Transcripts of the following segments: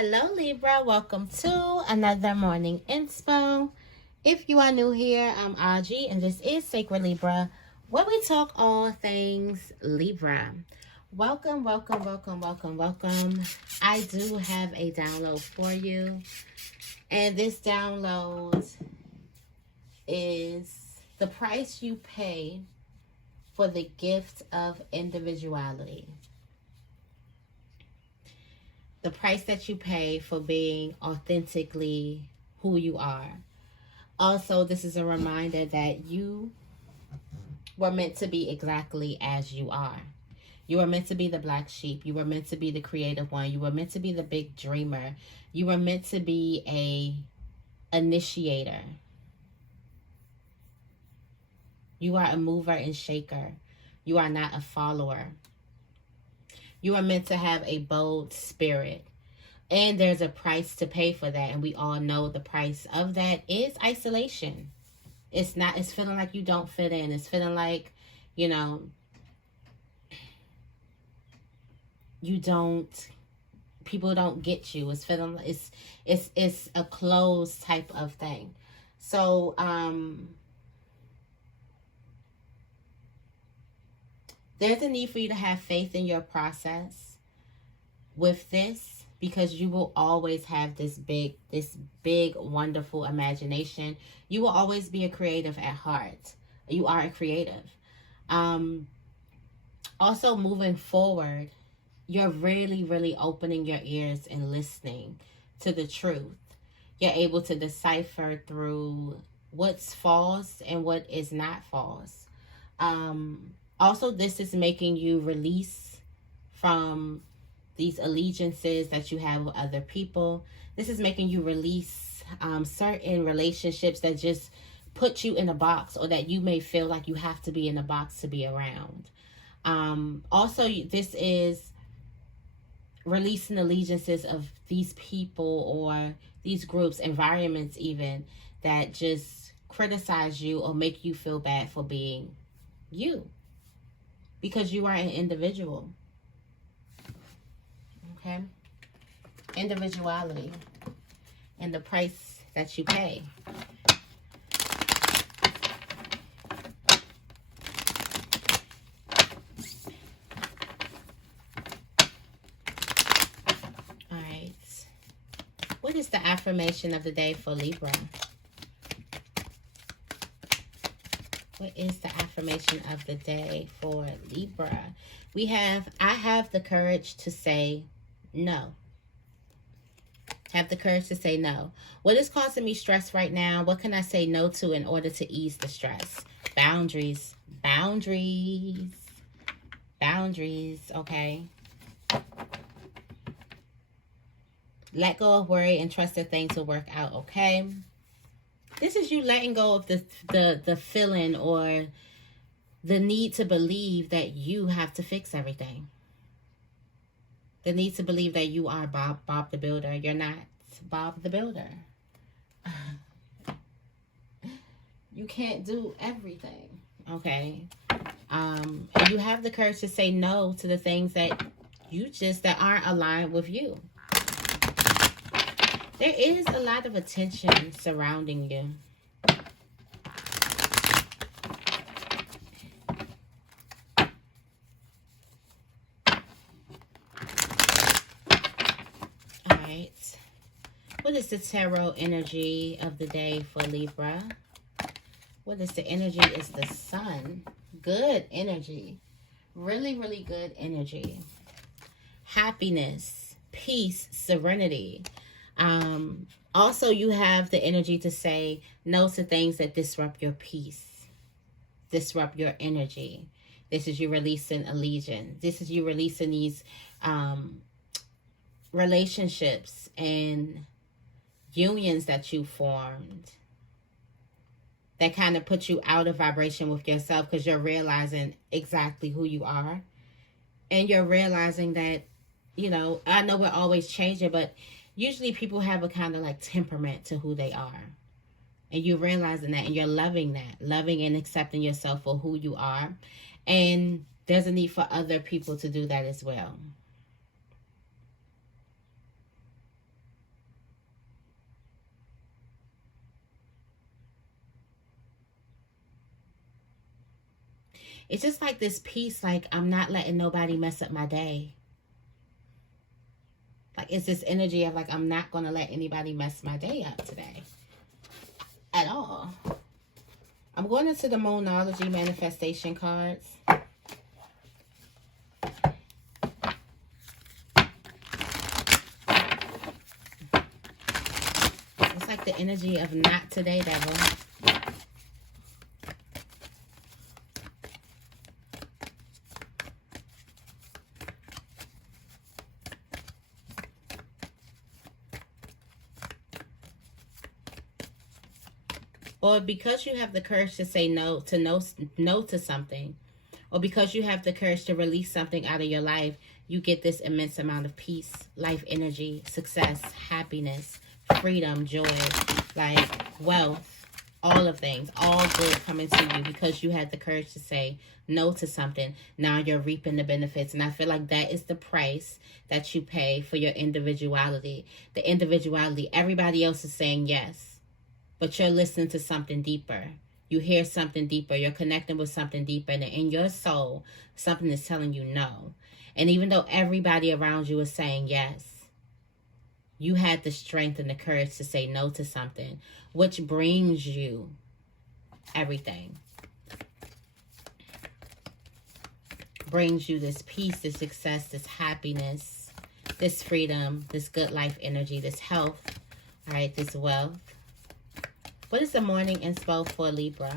Hello Libra, welcome to another morning inspo. If you are new here, I'm Auji and this is Sacred Libra, where we talk all things Libra. Welcome, welcome, welcome, welcome, welcome. I do have a download for you, and this download is the price you pay for the gift of individuality. The price that you pay for being authentically who you are. Also, this is a reminder that you were meant to be exactly as you are. You were meant to be the black sheep. You were meant to be the creative one. You were meant to be the big dreamer. You were meant to be a initiator. You are a mover and shaker. You are not a follower. You are meant to have a bold spirit. And there's a price to pay for that. And we all know the price of that is isolation. It's feeling like you don't fit in. It's feeling like, people don't get you. It's feeling, it's a closed type of thing. So, there's a need for you to have faith in your process with this, because you will always have this big, wonderful imagination. You will always be a creative at heart. You are a creative. Also, moving forward, you're really, really opening your ears and listening to the truth. You're able to decipher through what's false and what is not false. Also, this is making you release from these allegiances that you have with other people. This is making you release certain relationships that just put you in a box, or that you may feel like you have to be in a box to be around. Also, this is releasing allegiances of these people or these groups, environments even, that just criticize you or make you feel bad for being you. Because you are an individual. Okay? Individuality. And the price that you pay. Alright. What is the affirmation of the day for Libra? What is the affirmation of the day for Libra? I have the courage to say no. Have the courage to say no. What is causing me stress right now? What can I say no to in order to ease the stress? Boundaries. Boundaries. Boundaries, okay? Let go of worry and trust that things will work out, okay? This is you letting go of the feeling or the need to believe that you have to fix everything. The need to believe that you are Bob the Builder. You're not Bob the Builder. You can't do everything, okay? And you have the courage to say no to the things that aren't aligned with you. There is a lot of attention surrounding you. All right. What is the tarot energy of the day for Libra? What is the energy? Is the Sun. Good energy. Really, really good energy. Happiness, peace, serenity. Also, you have the energy to say no to things that disrupt your peace, disrupt your energy. This is you releasing allegiance. This is you releasing these relationships and unions that you formed that kind of put you out of vibration with yourself, because you're realizing exactly who you are. And you're realizing that, I know we're always changing, but usually people have a kind of like temperament to who they are. And you're realizing that, and you're loving that. Loving and accepting yourself for who you are. And there's a need for other people to do that as well. It's just like this peace, like I'm not letting nobody mess up my day. Like it's this energy of like I'm not going to let anybody mess my day up today. At all. I'm going into the Moonology manifestation cards. It's like the energy of not today, devil. Or because you have the courage to say no to something, or because you have the courage to release something out of your life, you get this immense amount of peace, life energy, success, happiness, freedom, joy, like wealth, all of things, all good coming to you because you had the courage to say no to something. Now you're reaping the benefits. And I feel like that is the price that you pay for your individuality. The individuality, everybody else is saying yes, but you're listening to something deeper. You hear something deeper. You're connecting with something deeper. And in your soul, something is telling you no. And even though everybody around you is saying yes, you had the strength and the courage to say no to something, which brings you everything. Brings you this peace, this success, this happiness, this freedom, this good life energy, this health, all right, this wealth. What is the morning inspo for Libra?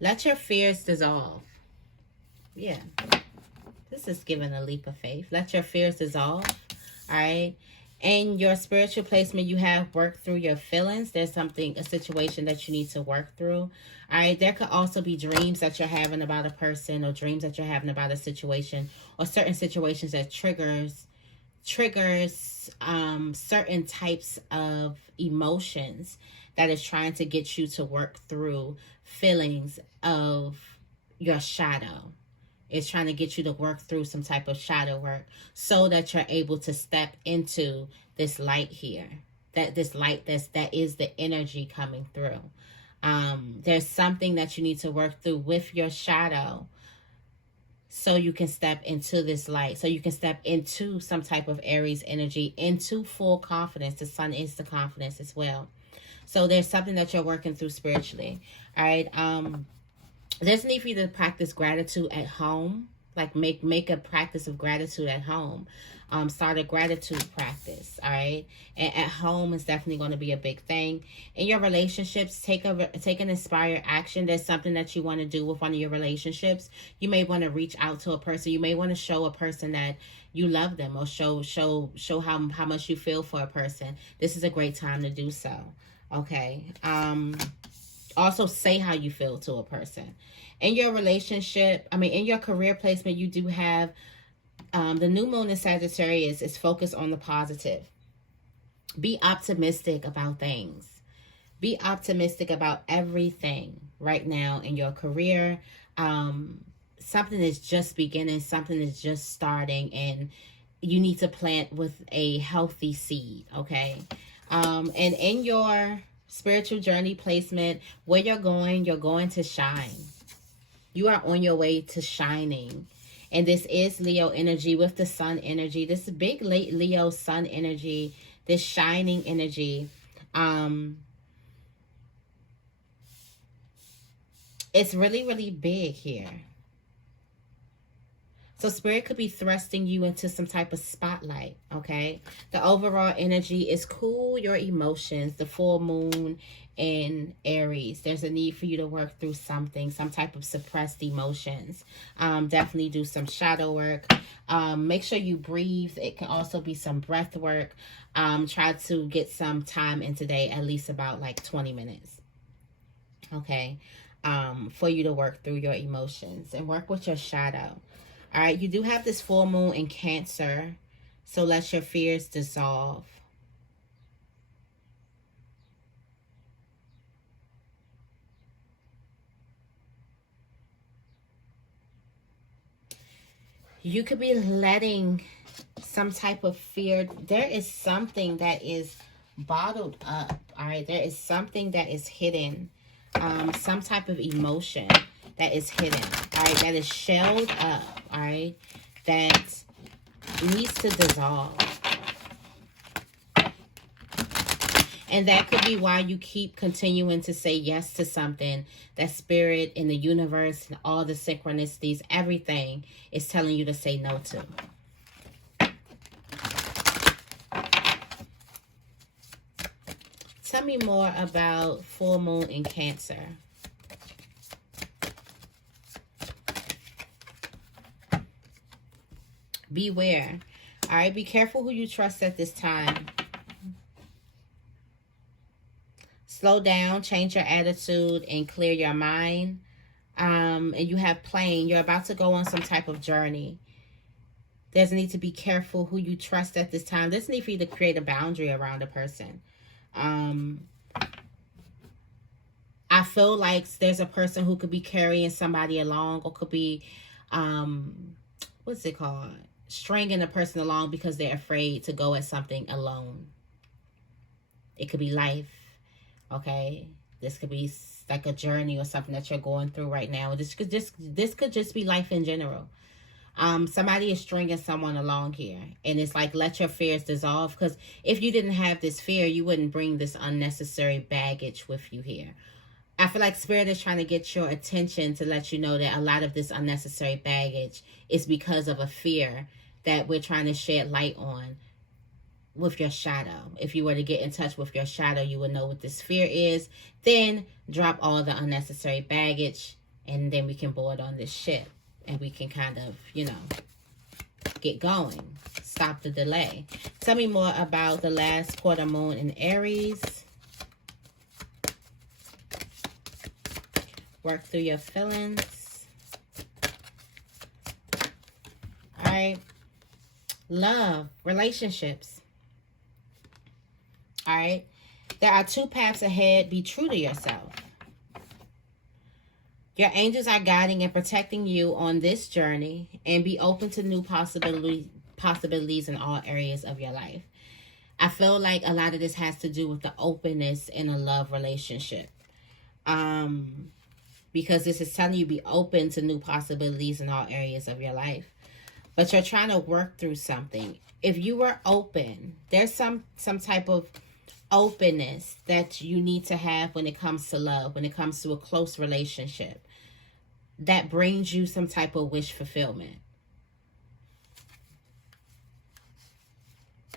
Let your fears dissolve. Yeah. This is giving a leap of faith. Let your fears dissolve. All right. In your spiritual placement, you have worked through your feelings. There's a situation that you need to work through. All right. There could also be dreams that you're having about a person, or dreams that you're having about a situation, or certain situations that triggers certain types of emotions that is trying to get you to work through feelings of your shadow. It's trying to get you to work through some type of shadow work so that you're able to step into this light here. That is the energy coming through. There's something that you need to work through with your shadow so you can step into this light, so you can step into some type of Aries energy, into full confidence. The sun is the confidence as well. So there's something that you're working through spiritually. All right. There's a need for you to practice gratitude at home. Like make a practice of gratitude at home. Start a gratitude practice, all right? And at home is definitely going to be a big thing. In your relationships, take an inspired action. There's something that you want to do with one of your relationships. You may want to reach out to a person. You may want to show a person that you love them, or show how much you feel for a person. This is a great time to do so, okay? Also say how you feel to a person. In your relationship, in your career placement, you do have the new moon in Sagittarius is focused on the positive. Be optimistic about things. Be optimistic about everything right now in your career. Something is just beginning. Something is just starting. And you need to plant with a healthy seed, okay? And in your spiritual journey placement, where you're going to shine. You are on your way to shining. And this is Leo energy with the sun energy. This big Leo sun energy, this shining energy. It's really, really big here. So spirit could be thrusting you into some type of spotlight, okay? The overall energy is cool your emotions. The full moon in Aries. There's a need for you to work through something, some type of suppressed emotions. Definitely do some shadow work. Make sure you breathe. It can also be some breath work. Try to get some time in today, at least about like 20 minutes, okay? For you to work through your emotions and work with your shadow. All right, you do have this full moon in Cancer, so let your fears dissolve. You could be letting some type of fear. There is something that is bottled up, all right? There is something that is hidden some type of emotion that is hidden, all right, that is shelled up, all right, that needs to dissolve. And that could be why you keep continuing to say yes to something that spirit in the universe and all the synchronicities, everything is telling you to say no to. Tell me more about full moon in Cancer. Beware. All right, be careful who you trust at this time. Slow down, change your attitude, and clear your mind. And you have plane. You're about to go on some type of journey. There's a need to be careful who you trust at this time. There's a need for you to create a boundary around a person. I feel like there's a person who could be carrying somebody along, or could be, what's it called? Stringing a person along because they're afraid to go at something alone. It could be life. Okay, this could be like a journey or something that you're going through right now. This could just be life in general. Somebody is stringing someone along here, and it's like, let your fears dissolve, because if you didn't have this fear, you wouldn't bring this unnecessary baggage with you here. I feel like spirit is trying to get your attention to let you know that a lot of this unnecessary baggage is because of a fear that we're trying to shed light on with your shadow. If you were to get in touch with your shadow, you would know what this fear is. Then drop all the unnecessary baggage, and then we can board on this ship, and we can kind of, you know, get going. Stop the delay. Tell me more about the last quarter moon in Aries. Work through your feelings. All right. Love, relationships. All right. There are two paths ahead. Be true to yourself. Your angels are guiding and protecting you on this journey, and be open to new possibilities in all areas of your life. I feel like a lot of this has to do with the openness in a love relationship. Because this is telling you be open to new possibilities in all areas of your life. But you're trying to work through something. If you were open, there's some type of openness that you need to have when it comes to love, when it comes to a close relationship, that brings you some type of wish fulfillment.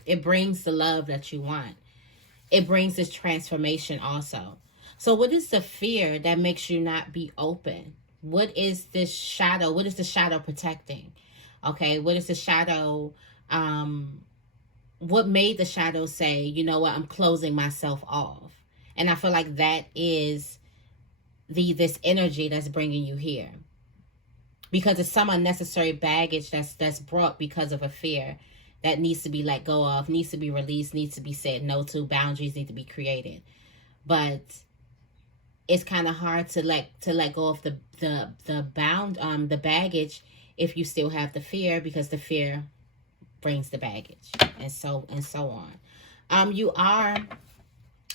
It brings the love that you want. It brings this transformation also. So what is the fear that makes you not be open? What is this shadow? What is the shadow protecting? Okay, what is the shadow? What made the shadow say, you know what, I'm closing myself off? And I feel like that is this energy that's bringing you here. Because it's some unnecessary baggage that's brought because of a fear that needs to be let go of, needs to be released, needs to be said no to, boundaries need to be created. But it's kind of hard to let go of the baggage if you still have the fear, because the fear brings the baggage, and so on. You are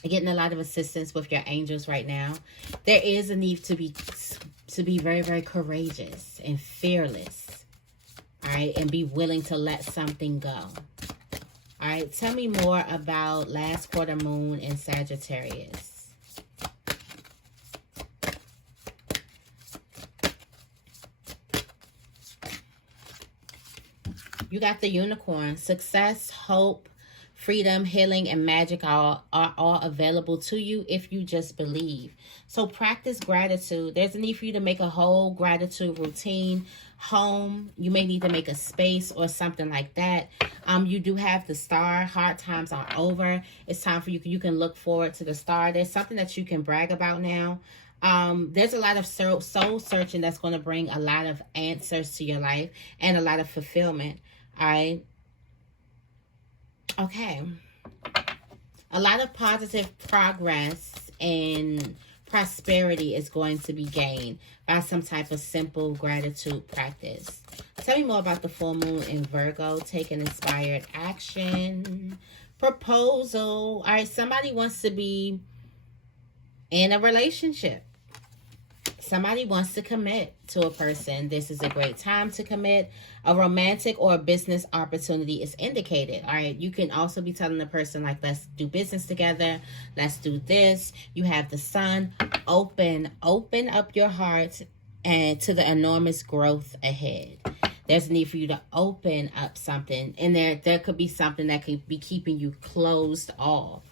getting a lot of assistance with your angels right now. There is a need to be very, very courageous and fearless. All right, and be willing to let something go. All right, tell me more about last quarter moon in Sagittarius. You got the unicorn. Success, hope, freedom, healing, and magic are all available to you if you just believe. So practice gratitude. There's a need for you to make a whole gratitude routine. Home, you may need to make a space or something like that. You do have the star. Hard times are over. It's time for you. You can look forward to the star. There's something that you can brag about now. There's a lot of soul searching that's going to bring a lot of answers to your life and a lot of fulfillment. All right. Okay. A lot of positive progress and prosperity is going to be gained by some type of simple gratitude practice. Tell me more about the full moon in Virgo. Take an inspired action. Proposal. All right. Somebody wants to be in a relationship. Somebody wants to commit to a person. This is a great time to commit. A romantic or a business opportunity is indicated. All right. You can also be telling the person, like, let's do business together. Let's do this. You have the sun. Open up your heart and to the enormous growth ahead. There's a need for you to open up something. And there could be something that could be keeping you closed off.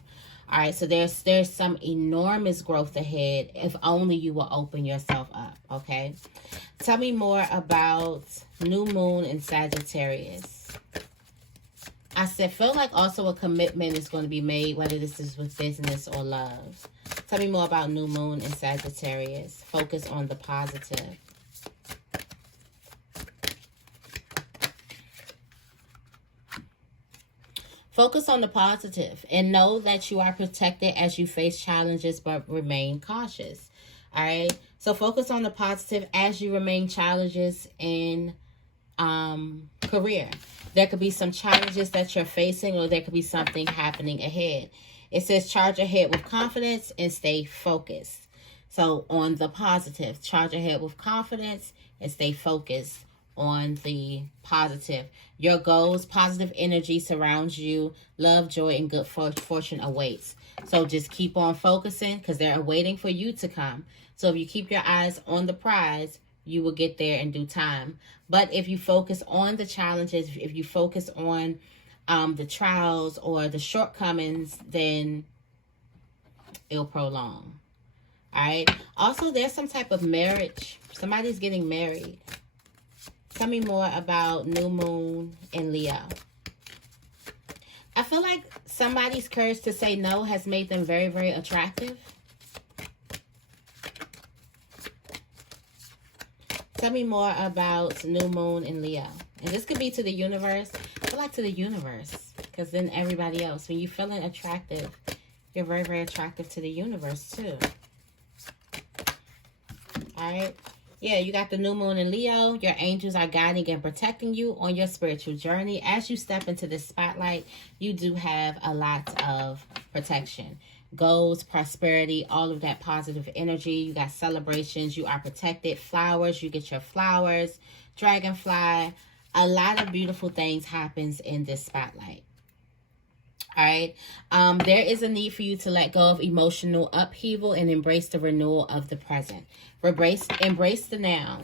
All right, so there's some enormous growth ahead if only you will open yourself up, okay? Tell me more about new moon in Sagittarius. I said, feel like also a commitment is going to be made, whether this is with business or love. Tell me more about new moon in Sagittarius. Focus on the positive. Focus on the positive and know that you are protected as you face challenges, but remain cautious. All right. So focus on the positive as you remain challenges in career. There could be some challenges that you're facing, or there could be something happening ahead. It says charge ahead with confidence and stay focused. So on the positive, charge ahead with confidence and stay focused on the positive. Your goals, positive energy surrounds you. Love, joy, and good fortune awaits. So just keep on focusing because they're waiting for you to come. So if you keep your eyes on the prize, you will get there in due time. But if you focus on the challenges, if you focus on the trials or the shortcomings, then it'll prolong. All right. Also, there's some type of marriage. Somebody's getting married. Tell me more about new moon in Leo. I feel like somebody's courage to say no has made them very, very attractive. Tell me more about new moon in Leo. And this could be to the universe. I feel like to the universe. Because then everybody else, when you're feeling attractive, you're very, very attractive to the universe too. All right. Yeah, you got the new moon in Leo. Your angels are guiding and protecting you on your spiritual journey. As you step into the spotlight, you do have a lot of protection. Goals, prosperity, all of that positive energy. You got celebrations. You are protected. Flowers. You get your flowers. Dragonfly. A lot of beautiful things happens in this spotlight. All right. There is a need for you to let go of emotional upheaval and embrace the renewal of the present. Embrace the now.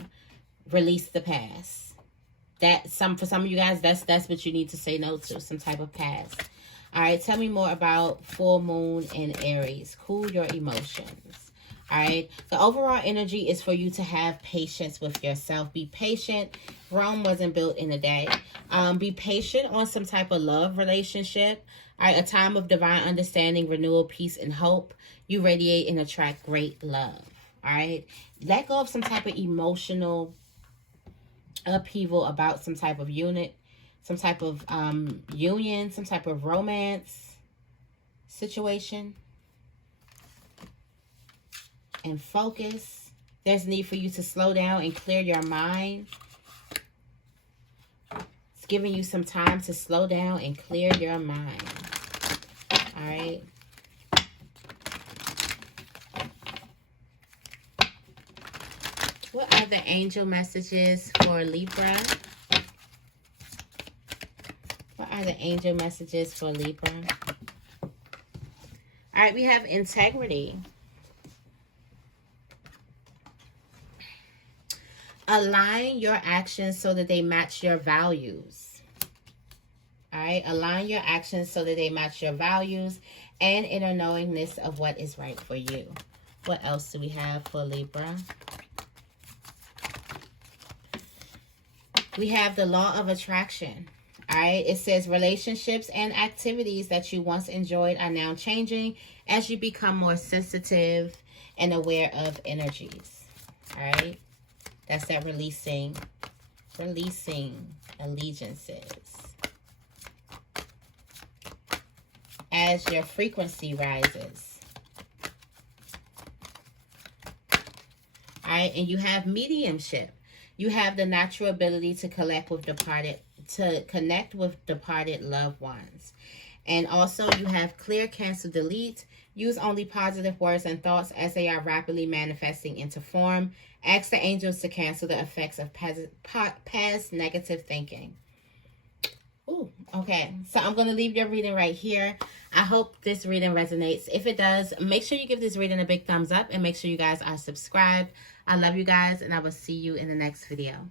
Release the past. For some of you guys, that's what you need to say no to. Some type of past. All right. Tell me more about full moon in Aries. Cool your emotions. All right. The overall energy is for you to have patience with yourself. Be patient. Rome wasn't built in a day. Be patient on some type of love relationship. All right. A time of divine understanding, renewal, peace, and hope. You radiate and attract great love. All right. Let go of some type of emotional upheaval about some type of unit, some type of union, some type of romance situation. And focus. There's a need for you to slow down and clear your mind. It's giving you some time to slow down and clear your mind. All right. What are the angel messages for Libra? What are the angel messages for Libra? All right, we have integrity. Align your actions so that they match your values. All right, align your actions so that they match your values and inner knowingness of what is right for you. What else do we have for Libra? We have the law of attraction. All right, it says relationships and activities that you once enjoyed are now changing as you become more sensitive and aware of energies. All right, that's that releasing allegiances. As your frequency rises. All right, and you have mediumship. You have the natural ability to connect with departed loved ones. And also you have clear, cancel, delete. Use only positive words and thoughts as they are rapidly manifesting into form. Ask the angels to cancel the effects of past negative thinking. Ooh, okay. So I'm going to leave your reading right here. I hope this reading resonates. If it does, make sure you give this reading a big thumbs up and make sure you guys are subscribed. I love you guys, and I will see you in the next video.